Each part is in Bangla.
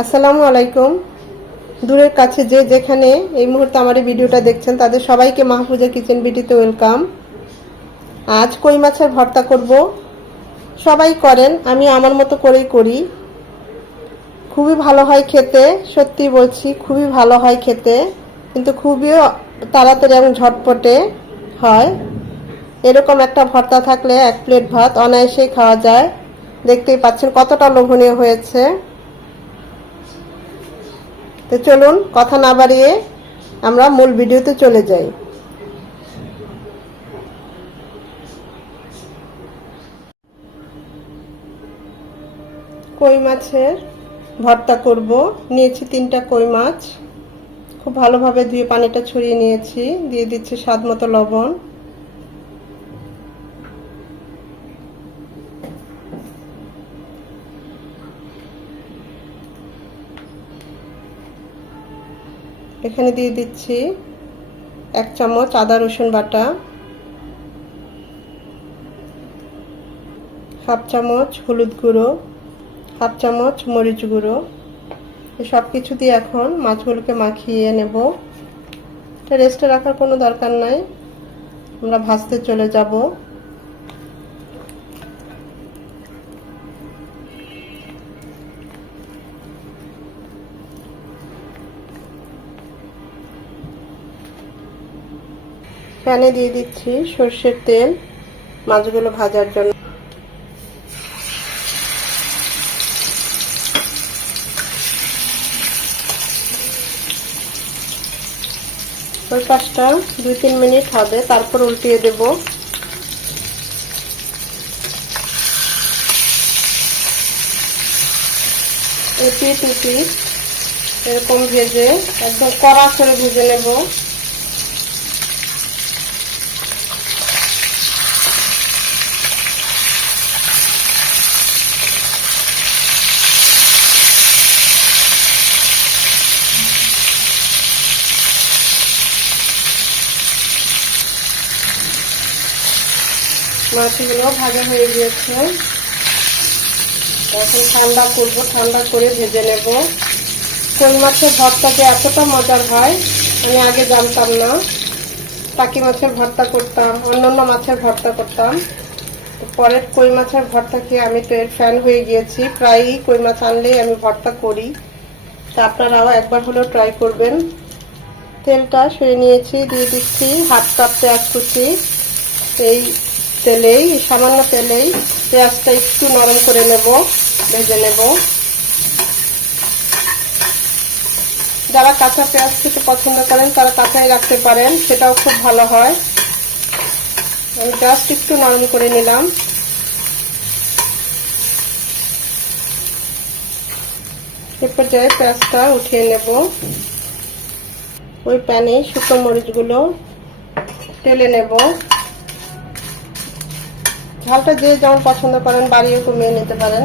আসসালামু আলাইকুম। দূরের কাছে যে যেখানে এই মুহূর্তে আমার এই ভিডিওটা দেখছেন, তাদের সবাইকে মাহফুজা কিচেন বিটিতে ওয়েলকাম। আজ কই মাছের ভর্তা করব? সবাই করেন, আমি আমার মতো করেই করি। খুবই ভালো হয় খেতে, সত্যি বলছি, খুবই ভালো হয় খেতে, কিন্তু খুবই তাড়াতাড়ি এবং ঝটপটে হয়। এরকম একটা ভর্তা থাকলে এক প্লেট ভাত অনায়াসেই খাওয়া যায়। দেখতেই পাচ্ছেন কতটা লোভনীয় হয়েছে। তো চলুন, কথা না বাড়িয়ে আমরা মূল ভিডিওতে চলে যাই। কই মাছের ভর্তা করব। নিয়েছি তিনটা কই মাছ। খুব ভালোভাবে ধুয়ে পানিটা ছড়িয়ে নিয়েছি। দিয়ে দিচ্ছি স্বাদ মতো লবণ। এখানে দিয়ে দিচ্ছি এক চামচ আদা, রসুন বাটা, হাফ চামচ হলুদ গুঁড়ো, হাফ চামচ মরিচ গুঁড়ো। সব কিছু দিয়ে এখন মাছগুলোকে মাখিয়ে নেব। এটা রেস্টে রাখার কোনো দরকার নাই। আমরা ভাজতে চলে যাব। প্যানে দিয়ে দিচ্ছি সর্ষের তেল, মাছগুলো ভাজার জন্য। ওই পাঁচটা দুই তিন মিনিট হবে, তারপর উল্টিয়ে দেব। এটি টুটি এরকম ভেজে, একদম কড়া করে ভেজে নেব। মাছগুলো ভাজা হয়ে গিয়েছে। এখন ঠান্ডা করব, ঠান্ডা করে ভেজে নেব। কই মাছের ভর্তা যে এতটা মজার হয়, আমি আগে জানতাম না। টাকি মাছের ভর্তা করতাম, অন্যান্য মাছের ভর্তা করতাম। পরের কই মাছের ভর্তা খেয়ে আমি তো এর ফ্যান হয়ে গিয়েছি। প্রায়ই কই মাছ আনলেই আমি ভর্তা করি। তা আপনারাও একবার হলেও ট্রাই করবেন। তেলটা সরিয়ে নিয়েছি, দিয়ে দিচ্ছি হাফ কাপ পেঁয়াজ কুচি। এই তেলেই, সামান্য তেলেই পেঁয়াজটা একটু নরম করে নেব, ভেজে নেব। যারা কাঁচা পেঁয়াজ খেতে পছন্দ করেন, তারা কাঁচাই রাখতে পারেন, সেটাও খুব ভালো হয়। আমি জাস্ট একটু নরম করে নিলাম। এ পর্যায়ে পেঁয়াজটা উঠিয়ে নেব। ওই প্যানে শুকনো মরিচগুলো টেলে নেব। ঝালটা যে যেমন পছন্দ করেন বাড়িয়ে কমিয়ে নিতে পারেন।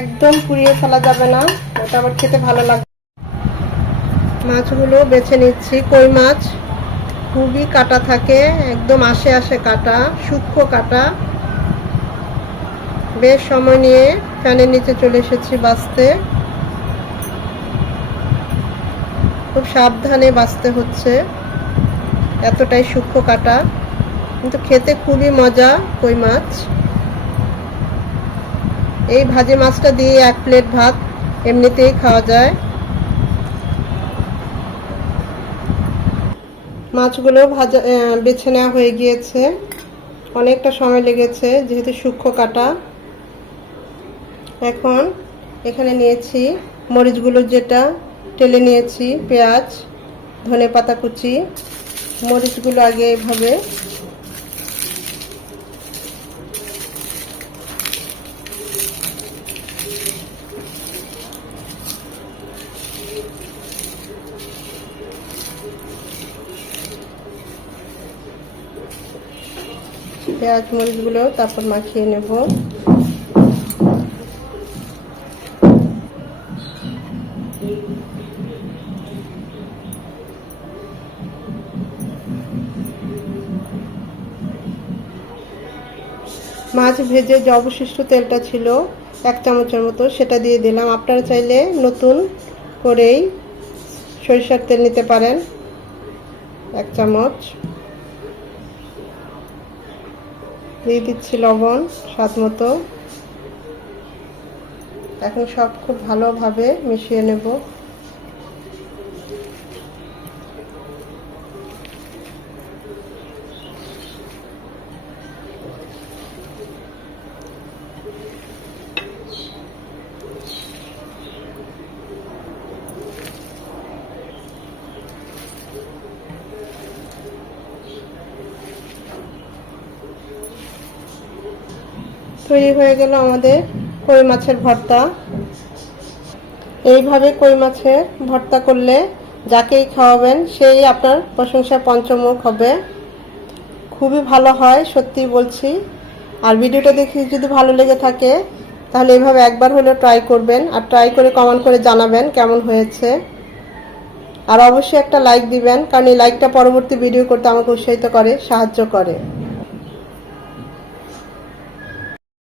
একদম পুড়িয়ে ফেলা যাবে না ওটা আবার খেতে ভালো লাগবে। মাছগুলো বেছে নিচ্ছি, কই মাছ? খুবই কাটা থাকে, একদম আশে আশে কাটা, সূক্ষ্ম কাটা। বেশ সময় নিয়ে ফ্যানের নিচে চলে এসেছি বাঁচতে। খুব সাবধানে বাঁচতে হচ্ছে। এতটাই সূক্ষ্ম কাটা। কিন্তু খেতে খুবই মজা কই মাছ। এই ভাজি মাছটা দিয়ে এক প্লেট ভাত এমনিতেই খাওয়া যায়। মাছগুলো ভাজা বেছে নেওয়া হয়ে গিয়েছে। অনেকটা সময় লেগেছে, যেহেতু সূক্ষ্ম কাটা। এখন এখানে নিয়েছি মরিচগুলো যেটা, টেলে নিয়েছি, পেঁয়াজ ধনে পাতা কুচি। মরিচগুলো আগে এভাবে। পেঁয়াজ মরিচগুলো তারপর মাখিয়ে নেব। মাছ ভেজে যে অবশিষ্ট তেলটা ছিল, এক চামচের মতো, সেটা দিয়ে দিলাম। আপনারা চাইলে নতুন করেই সরিষার তেল নিতে পারেন। এক চামচ। দিয়ে দিচ্ছি লবণ, স্বাদ মতো। এখন সব খুব ভালোভাবে মিশিয়ে নেব। তৈরি হয়ে গেল আমাদের কই মাছের ভর্তা। এইভাবে কই মাছের ভর্তা করলে যাকেই খাওয়াবেন, সেই আপনার প্রশংসা পঞ্চমুখ হবে। খুবই ভালো হয়, সত্যি বলছি। আর ভিডিওটা দেখে যদি ভালো লেগে থাকে, তাহলে এইভাবে একবার হলেও ট্রাই করবেন আর ট্রাই করে কমেন্ট করে জানাবেন কেমন হয়েছে। আর অবশ্যই একটা লাইক দিবেন, কারণ এই লাইকটা পরবর্তী ভিডিও করতে আমাকে উৎসাহিত করে, সাহায্য করে।